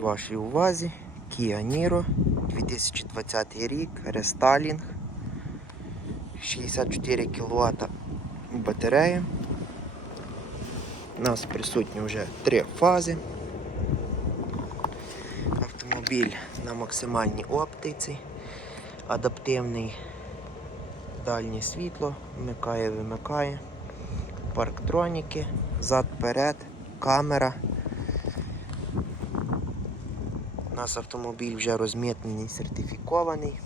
вашій увазі Kia Niro 2020 рік, рестайлінг, 64 кВт батарея. У нас присутні вже три фази. Автомобіль на максимальній оптиці, адаптивний дальнє світло, вмикає, вимикає, парктроніки, зад-перед, камера. У нас автомобіль вже розмітнений, сертифікований.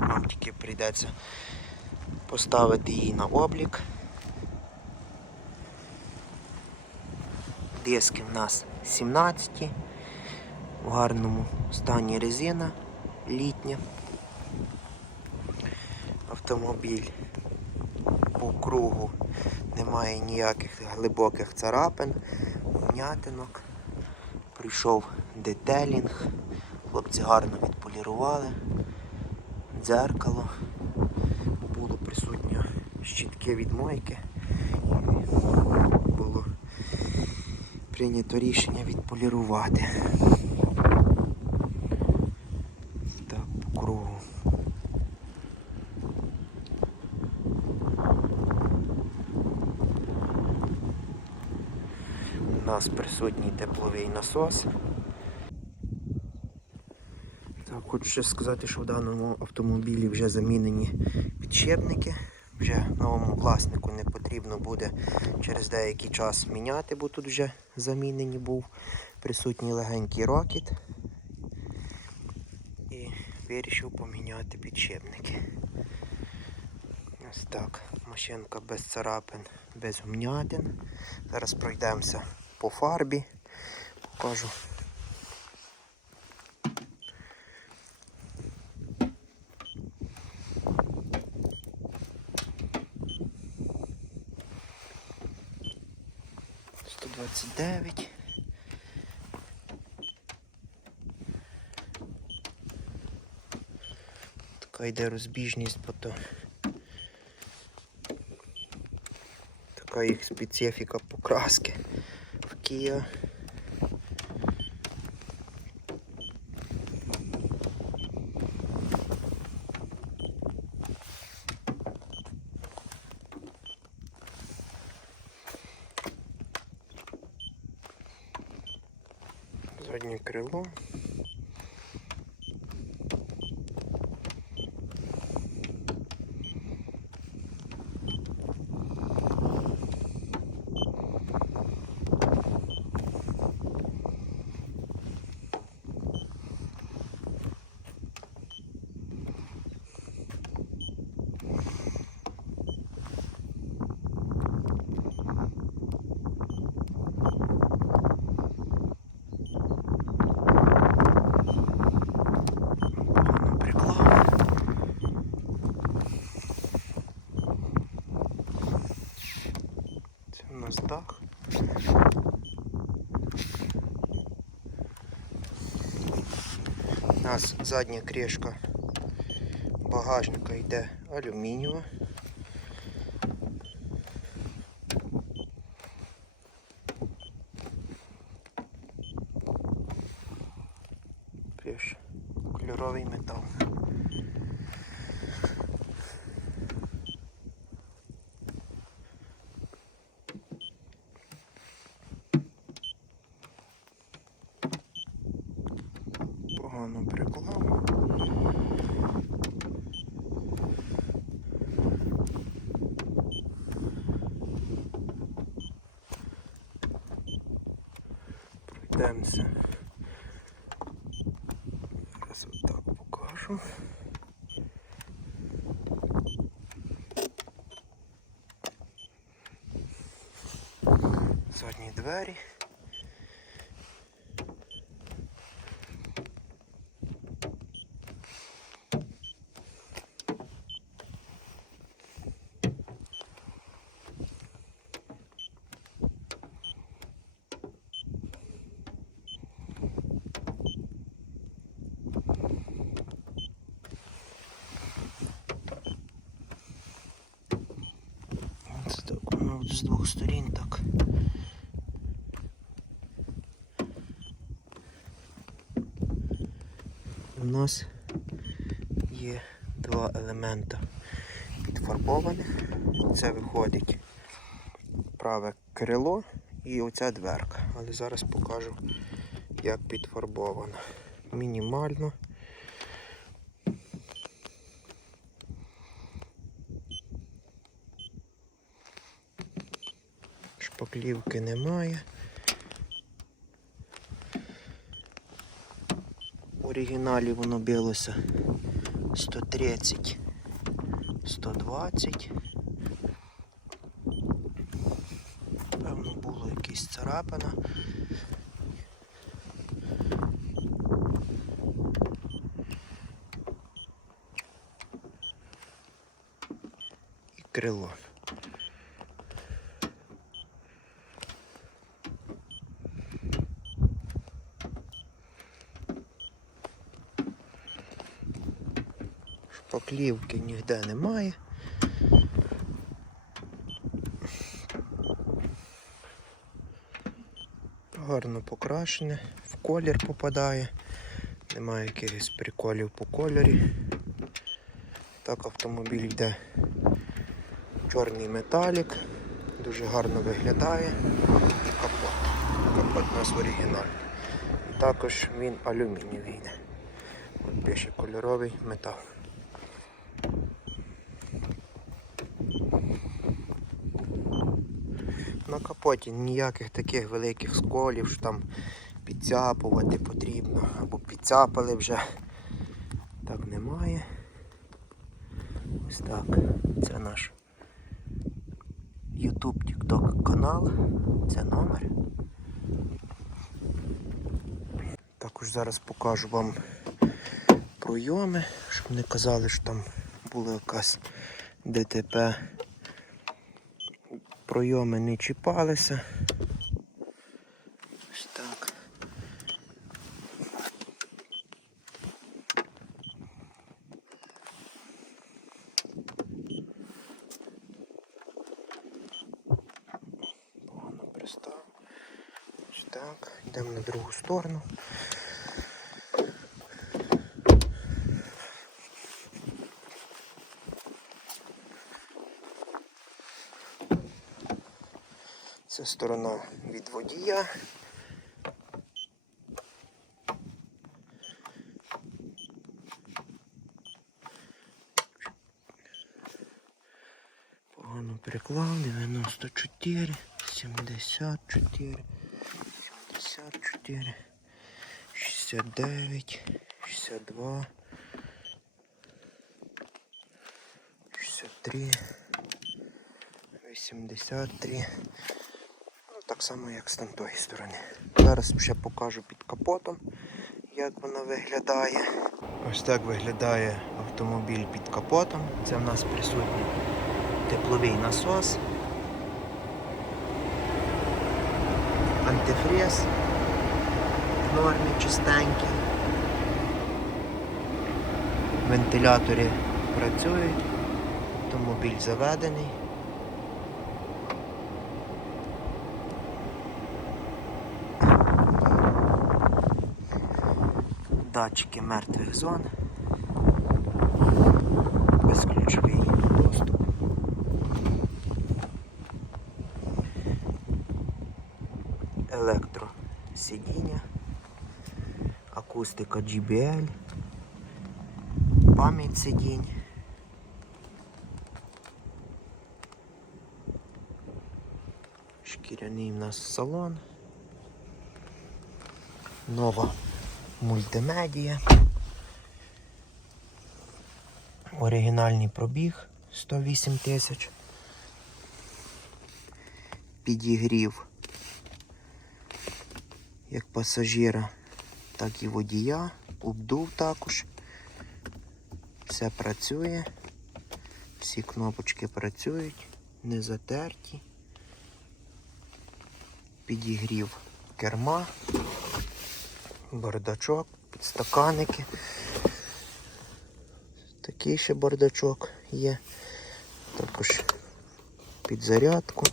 Нам тільки прийдеться поставити її на облік. Диски в нас 17, в гарному стані резина літня. Автомобіль по кругу немає ніяких глибоких царапин, вм'ятинок. Прийшов детелінг, хлопці гарно відполірували, дзеркало, було присутнє щітки від мойки. Було прийнято рішення відполірувати. По кругу. У нас присутній тепловий насос. Хочу ще сказати, що в даному автомобілі вже замінені підшипники. Вже новому власнику не потрібно буде через деякий час міняти, бо тут вже замінений був присутній легенький рокіт. І вирішив поміняти підшипники. Ось так. Машинка без царапин, без вм'ятин. Зараз пройдемося по фарбі. Покажу. Така йде розбіжність, то така їх специфіка покраски в Kia. Заднє крило. Приклав. Це у нас дах. У нас задня кришка багажника йде алюмінієва. Плюс кольоровий метал. Погано приклав. Пройдемося. Зараз отак покажу. Задні двері. Це так воно от з двох сторін так. у нас є два елемента підфарбованих. Це виходить праве крило і оця дверка. Але зараз покажу, як підфарбовано. Мінімально. Шпаклівки немає. В оригіналі воно билося 130, 120. Певно було якась царапина. І крило. Шпаклівки ніде немає. Гарно покрашене, в колір попадає, немає якихось приколів по кольорі. Так автомобіль йде чорний металік, дуже гарно виглядає. Капот. Капот у нас оригінальний. І також він алюмінієвий. От кольоровий метал. На капоті ніяких таких великих сколів, що там підцяпувати потрібно, або підцяпали вже. Так немає. Ось так. Це наш YouTube TikTok канал. Це номер. Також зараз покажу вам пройоми, щоб не казали, що там була якась ДТП. Пройоми не чіпалися. Ось так. Погано пристав. Ось так. Йдемо на другу сторону. Це сторона від водія. Погано переклав 94, 74, 74, 69, 62, 63, 83. Так само, як з тамтої сторони. Зараз ще покажу під капотом, як вона виглядає. Ось так виглядає автомобіль під капотом. Це в нас присутній тепловий насос. Антифріз в нормі чистенький. Вентилятори працюють, автомобіль заведений. Датчики мертвих зон, безключовий доступ. Електросидіння, акустика GBL, пам'ять сидінь. Шкіряний в нас салон. Нова мультимедія. Оригінальний пробіг 108 тисяч. Підігрів як пасажира, так і водія. Обдув також. Все працює. Всі кнопочки працюють, не затерті. Підігрів керма бардачок, підстаканники. Такий ще бардачок є. Також підзарядку.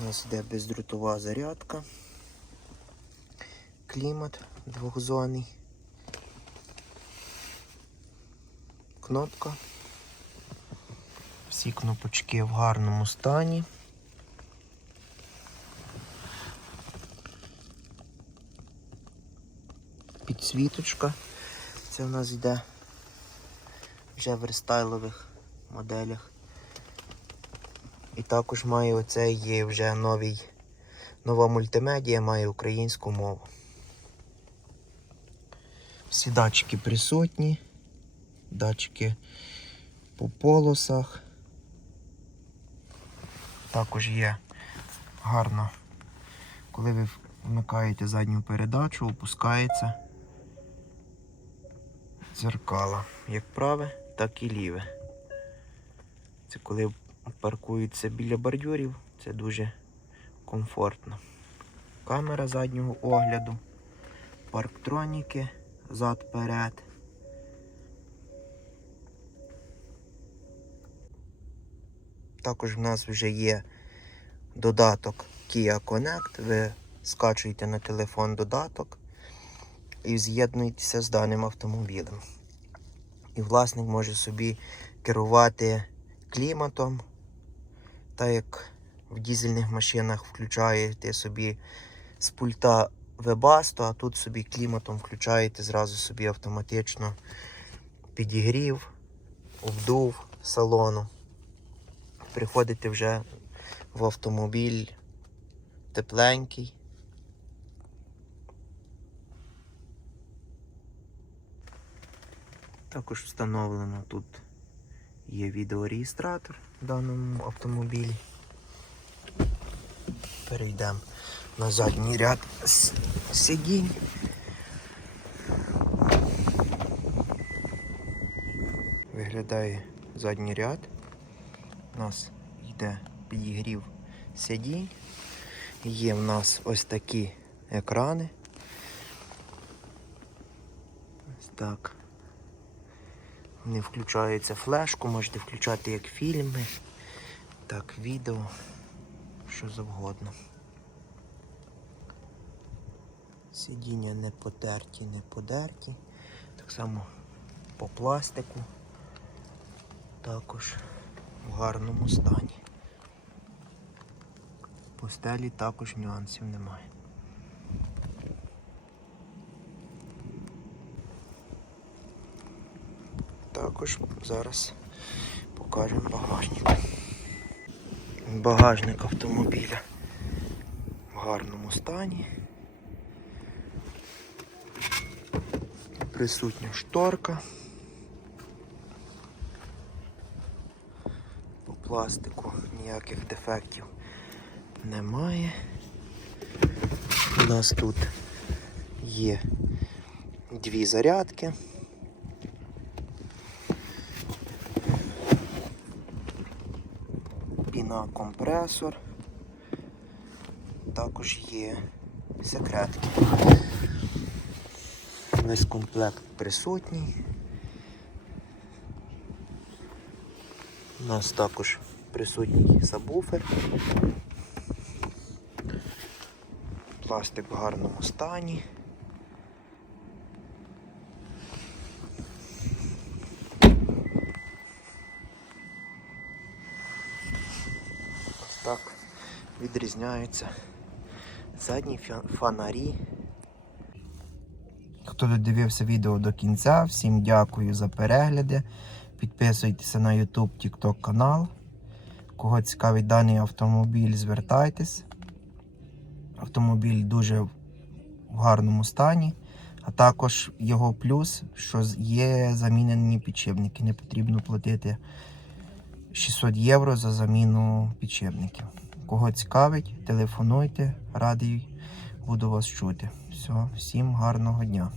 У нас йде бездрутова зарядка. Клімат двохзонний. Кнопка. Всі кнопочки в гарному стані. Підсвіточка. Це в нас йде вже в рестайлових моделях. І також має оцей вже новий, нова мультимедія, має українську мову. Всі датчики присутні, датчики по полосах. Також є гарно, коли ви вмикаєте задню передачу, опускається дзеркала, як праве, так і ліве. Це коли паркуються біля бордюрів, це дуже комфортно. Камера заднього огляду, парктроніки зад-перед. Також в нас вже є додаток Kia Connect. Ви скачуєте на телефон додаток і з'єднуєтеся з даним автомобілем. І власник може собі керувати кліматом, так як в дізельних машинах включаєте собі з пульта Webasto, а тут собі кліматом включаєте зразу собі автоматично підігрів, обдув салону. Приходите вже в автомобіль тепленький. Також встановлено тут є відеореєстратор в даному автомобілі. Перейдемо на задній ряд сидінь. Виглядає задній ряд. У нас йде підігрів сидінь. Є в нас ось такі екрани. Ось так. Вони включаються флешку, можете включати як фільми, так відео, що завгодно. Сидіння не потерті, не подерті. Так само по пластику. Також в гарному стані. По стелі також нюансів немає. Також зараз покажемо багажник. Багажник автомобіля в гарному стані. Присутня шторка. По пластику ніяких дефектів немає. У нас тут є дві зарядки. Піна компресор. Також є секретки. Весь комплект присутній. У нас також присутній сабвуфер. Пластик в гарному стані. Ось так відрізняються задні фонарі. Хто додивився відео до кінця, всім дякую за перегляди. Підписуйтеся на YouTube, TikTok канал. Кого цікавить даний автомобіль, звертайтесь. Автомобіль дуже в гарному стані. А також його плюс, що є замінені підшипники. Не потрібно платити 600 євро за заміну підшипників. Кого цікавить, телефонуйте, радий буду вас чути. Все, всім гарного дня.